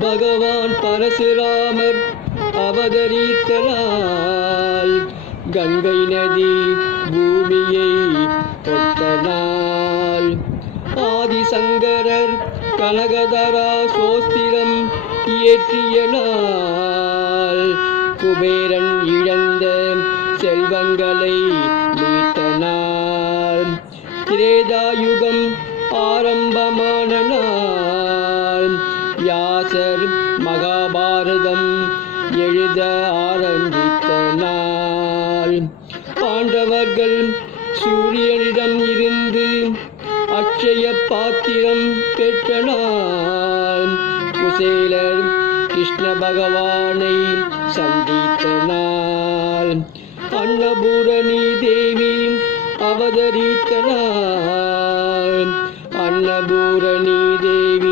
பகவான் பரசுராமர் அவதரித்தனால் கங்கை நதி பூமியை தொட்டனால் ஆதிசங்கரர் கனகதரா சோஸ்திரம் இயற்றிய நாள். குபேரன் இழந்த செல்வங்களை மீட்ட நாள். திரேதாயுகம் ஆரம்பமான நாள். வியாசர் மகாபாரதம் எழுத ஆரம்பித்த நாள். பாண்டவர்கள் சூரியனிடம் இருந்து அட்சய பாத்திரம் பெற்ற நாள். குசேலர் கிருஷ்ண பகவானை சந்தித்த நாள். அன்னபூரணி தேவி அவதரித்த நாள். அன்னபூரணி தேவி